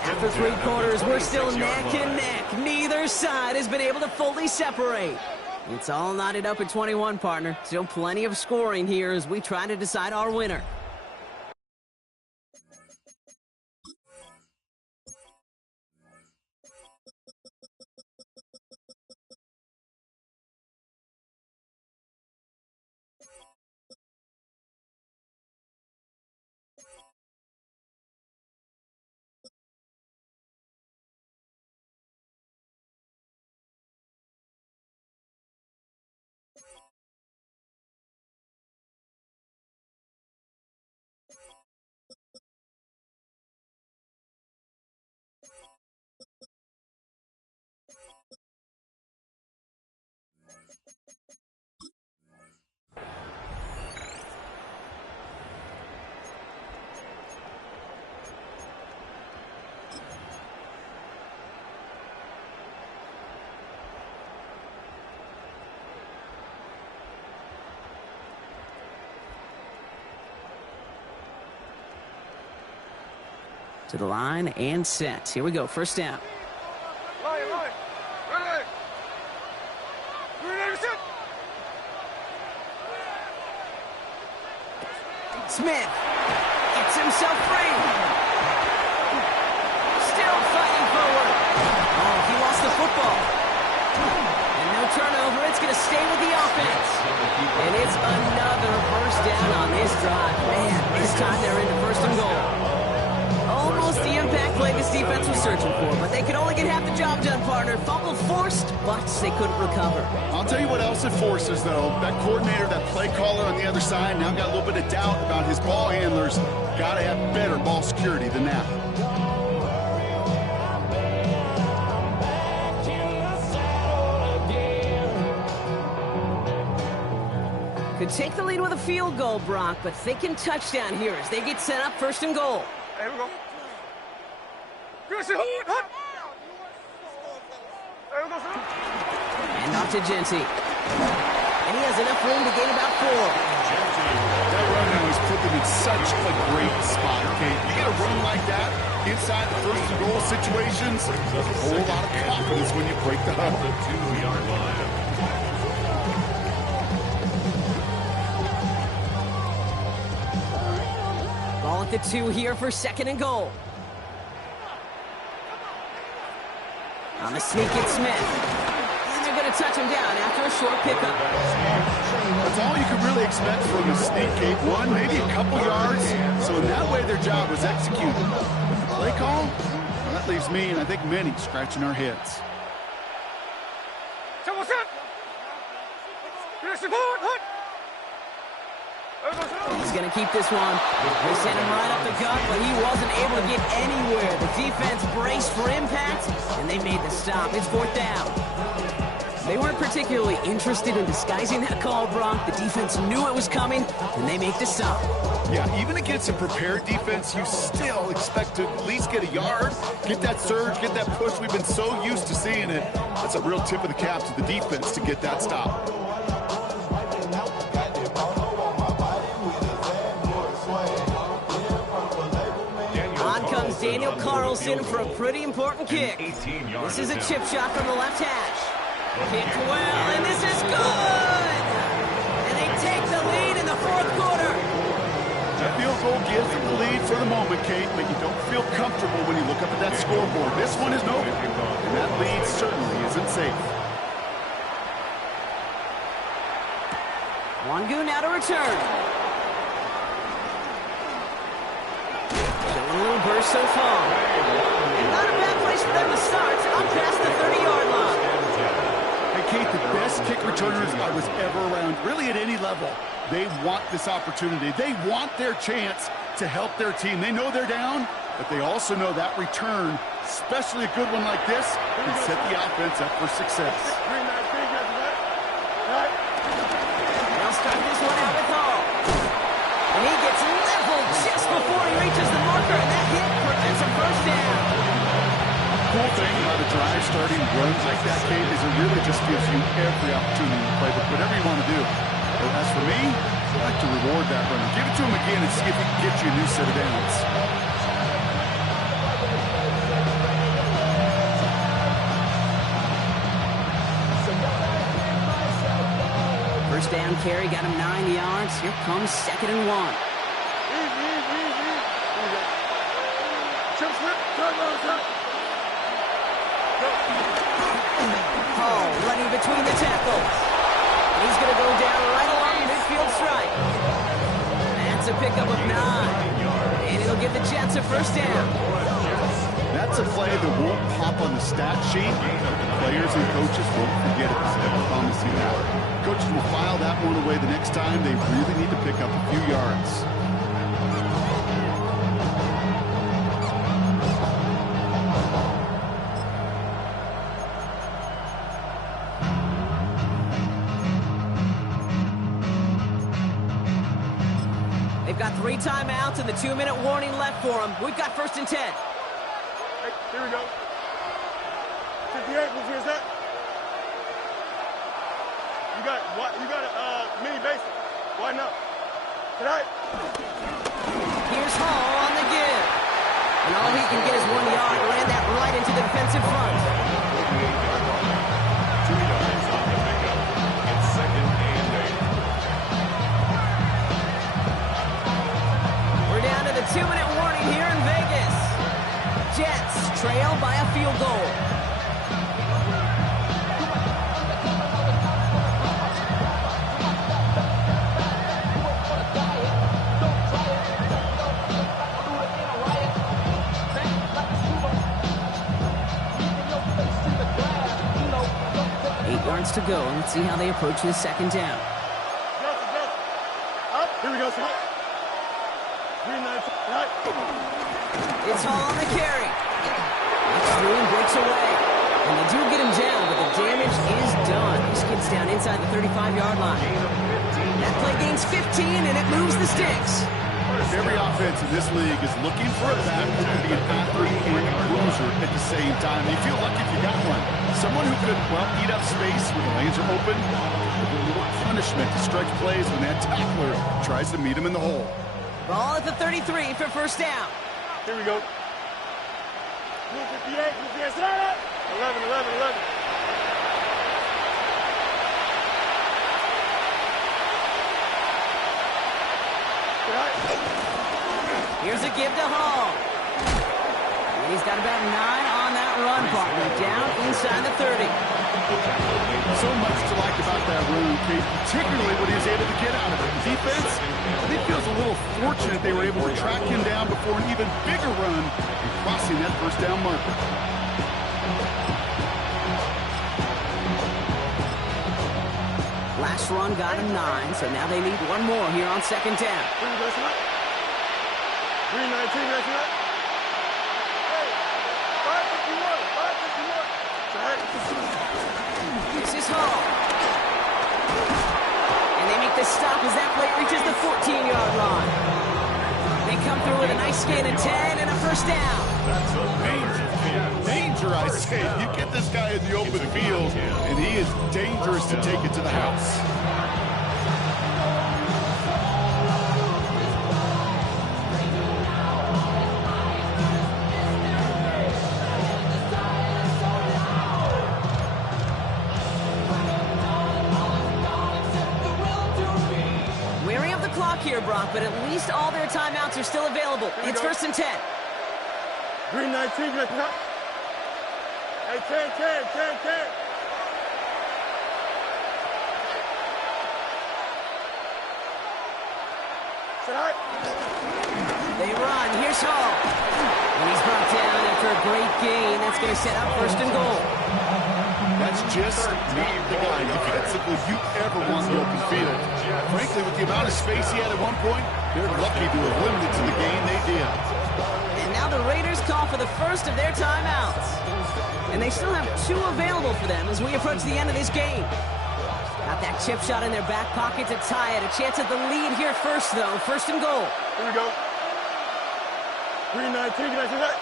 After 3 quarters, we're still neck and neck. Neither side has been able to fully separate. It's all knotted up at 21, partner. Still plenty of scoring here as we try to decide our winner. To the line and set. Here we go, first down. Line. Ready. Set. Smith gets himself free. Still fighting forward. Oh, he lost the football. And no turnover. It's going going to stay with the offense. And it's another first down on this drive. Man, this time they're into first and goal. Almost the impact play this defense was searching for, but they could only get half the job done, partner. Fumble forced, but they couldn't recover. I'll tell you what else it forces, though. That coordinator, that play caller on the other side, now got a little bit of doubt about his ball handlers. Got to have better ball security than that. Could take the lead with a field goal, Brock, but thinking touchdown here as they get set up first and goal. There we go. Good shit. There we go, son. And off to Genty. And he has enough room to gain about 4. That run now has put them in such a great spot, okay? You get a run like that inside the first and goal situations, there's a whole lot of confidence when you break the huddle. The 2-yard line. Ball at the 2 here for second and goal. On the sneak, it's Smith. And they're going to touch him down after a short pickup. That's all you can really expect from a sneak gate. One, maybe a couple yards. So in that way, their job was executed. But the play call, well, that leaves me, and I think many, scratching our heads. He's going to keep this one. They sent him right up the gut, but he wasn't able to get anywhere. The defense braced for impact, and they made the stop. It's fourth down. They weren't particularly interested in disguising that call, Brock. The defense knew it was coming, and they make the stop. Yeah, even against a prepared defense, you still expect to at least get a yard, get that surge, get that push. We've been so used to seeing it. That's a real tip of the cap to the defense to get that stop. Daniel Carlson for a pretty important kick. This is a chip shot from the left hash. Kicked well, and this is good! And they take the lead in the fourth quarter. That field goal gives them the lead for the moment, Kate, but you don't feel comfortable when you look up at that scoreboard. This one is over, and that lead certainly isn't safe. Wangu now to return. A little burst so far. And not a bad place for them to start. Up past the 30-yard line. Hey, Kate, the best kick returners I was ever around, really at any level, they want this opportunity. They want their chance to help their team. They know they're down, but they also know that return, especially a good one like this, can set the offense up for success. They'll start this one out with Hall. And he gets leveled just before he reaches the marker, and that hit prevents a first down. Cool thing about a drive starting runs like that, Kate, is it really just gives you every opportunity to play, but whatever you want to do. But as for me, I like to reward that runner. Give it to him again and see if he can get you a new set of downs. First down carry got him 9 yards. Here comes second and 1. Hall running between the tackles. He's going to go down right along the midfield stripe. That's a pickup of 9. And it'll give the Jets a first down. That's a play that won't pop on the stat sheet. Players and coaches won't forget it. I promise you that. Coaches will file that one away the next time. They really need to pick up a few yards. They've got 3 timeouts and the 2-minute warning left for them. We've got first and 10. Hey, here we go. 58, what's that? You got a mini basic. Why not? Tonight. Here's Hall on the give. And all he can get is 1 yard. Land that right into the defensive front. 2 yards on the pickup. It's second and 8. We're down to the 2-minute warning here in Vegas. Jets trail by a field goal. to go. Let's see how they approach this second down. Up. Here we go. It's Hall on the carry. It's through and breaks away. And they do get him down, but the damage is done. He skids down inside the 35-yard line. That play gains 15, and it moves the sticks. Every offense in this league is looking for a back who can be an athlete and a bruiser at the same time. You feel lucky if you got one. Someone who could, well, eat up space when the lanes are open. A little punishment to stretch plays when that tackler tries to meet him in the hole. Ball at the 33 for first down. Here we go. 58, 11, 11. Here's a give to Hall. And he's got about 9 on that run, partner. Down inside the 30. So much to like about that run, Kate, particularly what he was able to get out of it. The defense, I think, feels a little fortunate they were able to track him down before an even bigger run and crossing that first down marker. Last run got him 9, so now they need one more here on second down. 319, that's right. Hey, 551. This is Hall. And they make the stop as that play reaches the 14-yard line. They come through with a nice gain of 10 and a first down. That's a Danger, I say. You get this guy in the open field, and he is dangerous to take it to the house. Weary of the clock here, Brock, but at least all their timeouts are still available. It's first and 10. 319, that's right. Hey, 10. They run. Here's Hall. And he's brought down after a great gain. That's going to set up first and goal. That's just not the guy defensively you ever want in the open field. Frankly, with the amount of space he had at one point, they're lucky to have limited to the game they did. And now the Raiders call for the first of their timeouts. And they still have 2 available for them as we approach the end of this game. Got that chip shot in their back pocket to tie it. A chance at the lead here first, though. First and goal. Here we go. 319, that's right.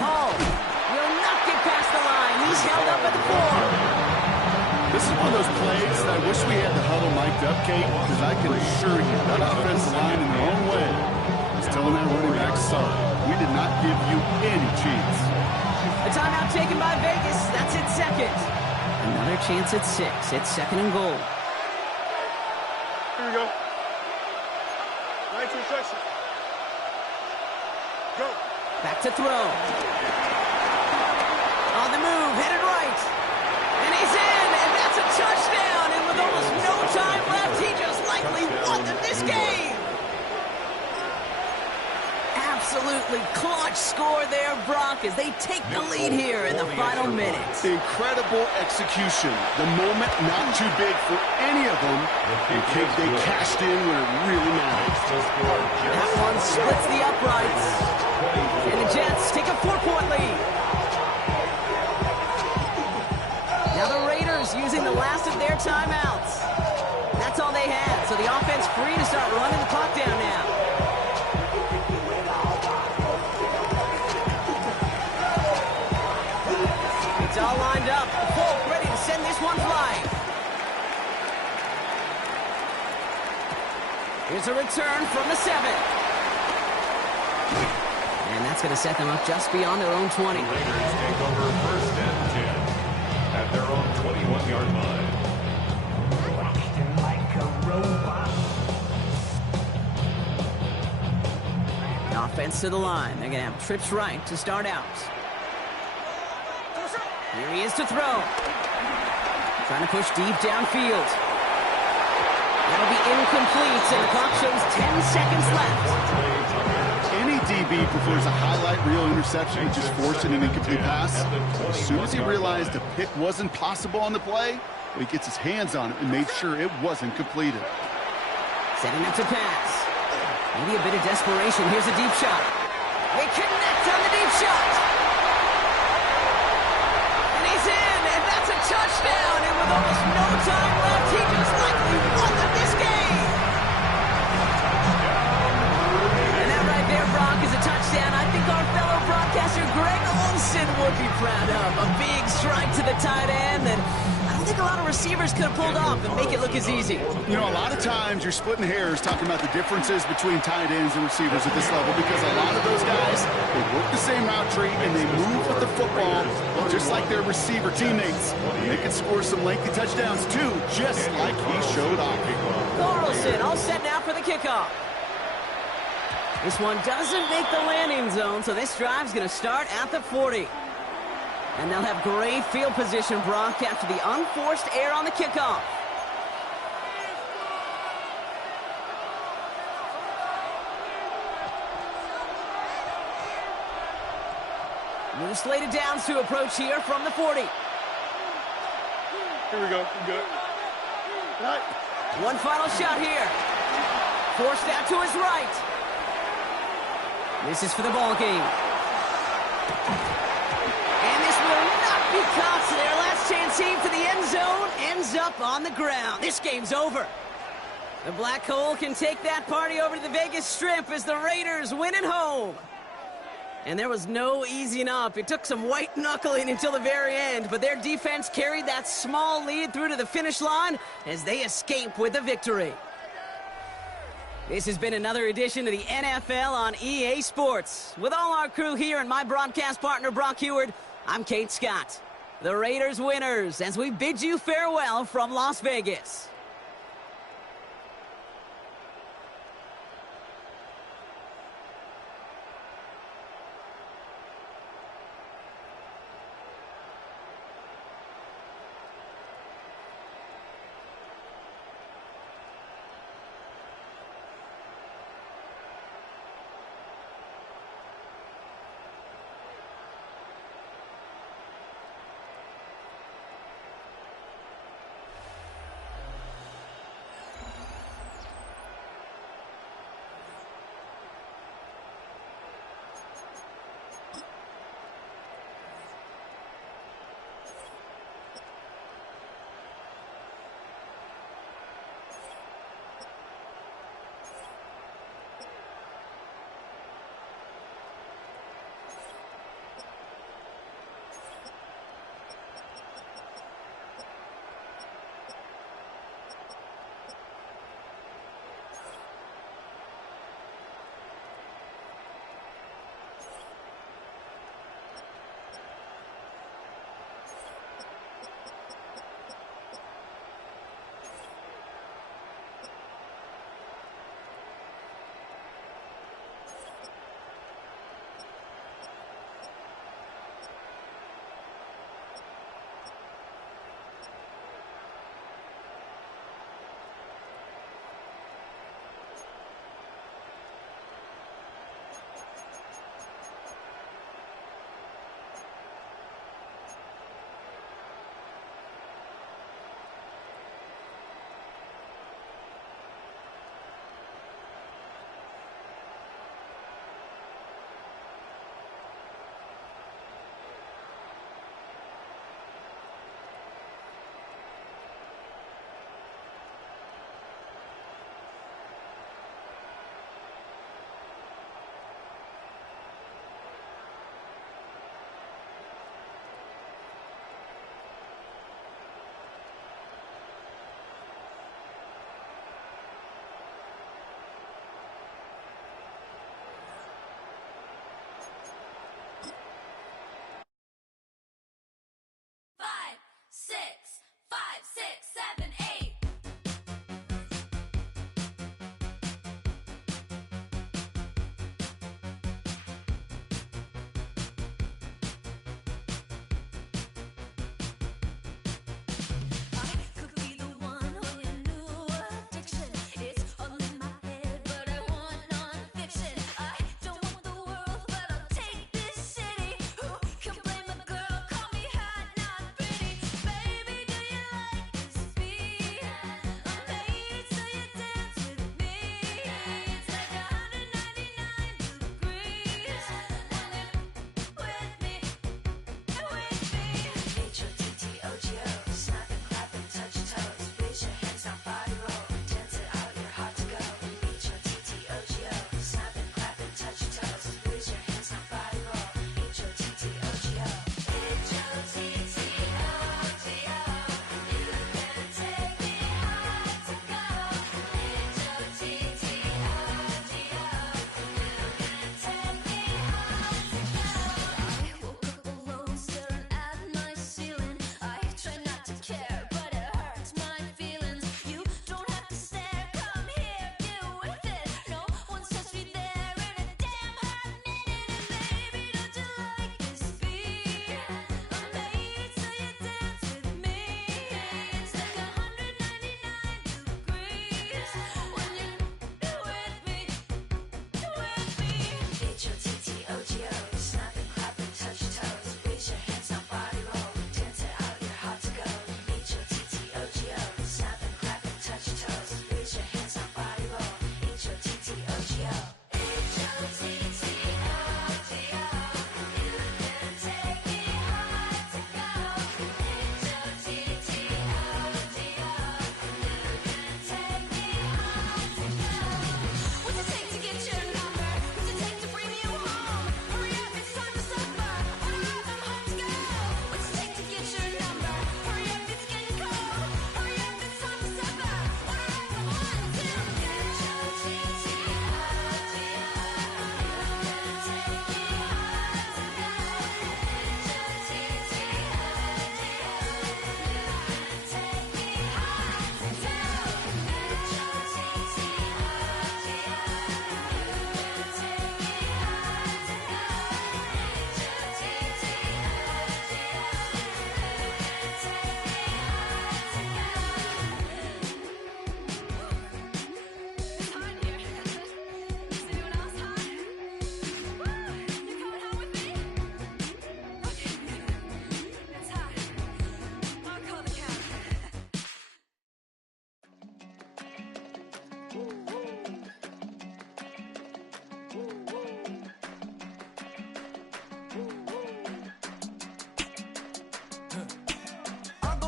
Hall will not get past the line. He's held up at the 4. This is one of those plays that I wish we had the huddle mic'd up, Kate, because I can assure you that offensive line in their own way is telling that running back, sorry, we did not give you any chance. A timeout taken by Vegas. That's its second. Another chance at 6. It's second and goal. Here we go. 19 seconds. Go. Back to throw. On the move, headed right. And he's in, and that's a touchdown. And with almost no time left, he just likely won this game. Absolutely clutch score there, Brock, as they take the lead here in the final minutes. Incredible execution. The moment not too big for any of them. And Kate, they cashed in when it really matters. That one splits the uprights. And the Jets take a 4-point lead. Now the Raiders using the last of their timeouts. That's all they had, so the offense free to start running the clock down now. It's all lined up. Folk ready to send this one flying. Here's a return from the 7. And that's going to set them up just beyond their own 20. The Raiders take over first and 10 at their own 21-yard line. Offense to the line. They're going to have trips right to start out. Here he is to throw. Trying to push deep downfield. That'll be incomplete, and the clock shows 10 seconds left. Any deep QB prefers a highlight reel interception to just forcing an incomplete pass. As soon as he realized a pick wasn't possible on the play, he gets his hands on it and made sure it wasn't completed. Setting up to pass. Maybe a bit of desperation. Here's a deep shot. They connect on the deep shot. And he's in, and that's a touchdown. And with almost no time left, he just likely won this game. And that right there, Brock, is a touchdown I think our fellow broadcaster Greg Olsen would be proud of. A big strike to the tight end that I don't think a lot of receivers could have pulled off and make it look as easy. You know, a lot of times you're splitting hairs talking about the differences between tight ends and receivers at this level because a lot of those guys, they work the same route tree and they move with the football just like their receiver teammates. And they can score some lengthy touchdowns too, just like he showed off. Carlson all set now for the kickoff. This one doesn't make the landing zone, so this drive's going to start at the 40. And they'll have great field position, Brock, after the unforced error on the kickoff. New slated downs to approach here from the 40. Here we go. We're good. Right. One final shot here. Forced out to his right. This is for the ball game. And this will not be caught. So their last chance team to the end zone ends up on the ground. This game's over. The Black Hole can take that party over to the Vegas Strip as the Raiders win at home. And there was no easing up. It took some white knuckling until the very end, but their defense carried that small lead through to the finish line as they escape with the victory. This has been another edition of the NFL on EA Sports. With all our crew here and my broadcast partner, Brock Heward, I'm Kate Scott. The Raiders winners as we bid you farewell from Las Vegas.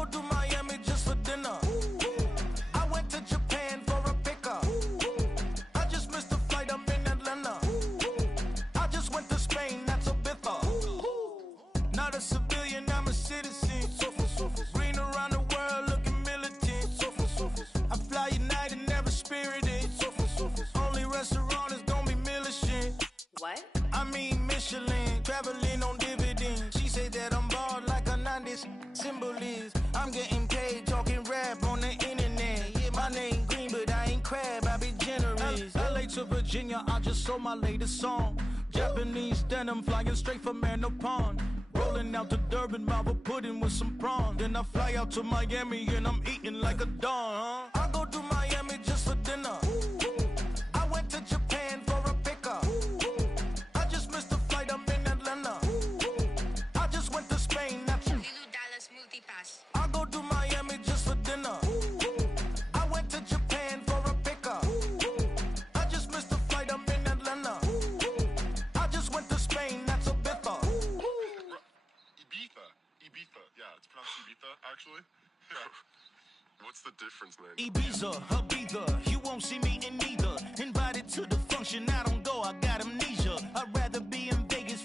go to Miami just for dinner. I went to Japan for a pickup. I just missed the flight, I'm in Atlanta. I just went to Spain, that's Ibiza. Not a civilian, I'm a citizen. Green around the world, looking militant. I fly United, never spirited. Only restaurant is gonna be Michelin. What? I mean Michelin, traveling on dividends. She say that I'm bald like Hernandez. Symbol is I'm getting paid, talking rap on the internet. Yeah, my name Green, but I ain't crab, I be generous. LA to Virginia, I just sold my latest song. Japanese denim, flying straight from Manapon. Rolling out to Durban, Marble pudding with some prawn. Then I fly out to Miami and I'm eating like a don. I go to Miami just for dinner. I went to Japan for a pickup. I just missed the flight, I'm in Atlanta. I just went to Spain, that's Dallas Multipass. I go to Miami just for dinner. I went to Japan for a pickup. I just missed the flight, I'm in Atlanta. I just went to Spain, that's Ibiza. Ibiza. Yeah, it's pronounced Ibiza, actually. What's the difference, man? Ibiza, Ibiza, you won't see me in neither. Invited to the function, I don't go, I got amnesia. I'd rather be in Vegas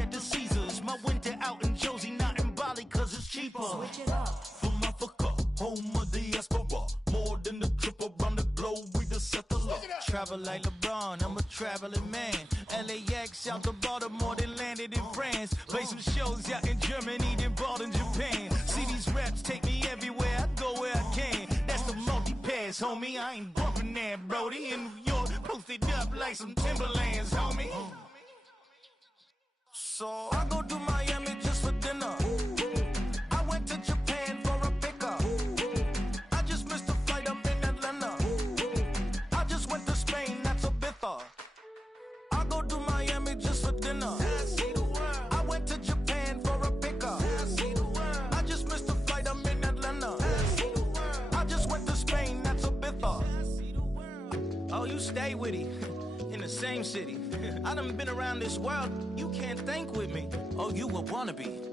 at the Caesars. My winter out in Josie, not in Bali, cause it's cheaper. Switch it up. From Africa, home of diaspora. More than the trip around the globe, we the settler. Travel like LeBron, I'm a traveling man. LAX out to Baltimore, then landed in France. Play some shows out in Germany, then bought in Japan. See these raps take me everywhere, I go where I can. That's the multi-pass, homie, I ain't bumping that, Brody. In New York, posted up like some Timberlands, homie. So I go to Miami just for dinner. I went to Japan for a pickup. I just missed the flight, I'm in Atlanta. I just went to Spain, that's Ibiza. I go to Miami just for dinner. I went to Japan for a pickup. I just missed the flight, I'm in Atlanta. I just went to Spain, that's Ibiza. Oh, you stay with it. In the same city. I done been around this world, you can't think with me. Oh, you a wannabe.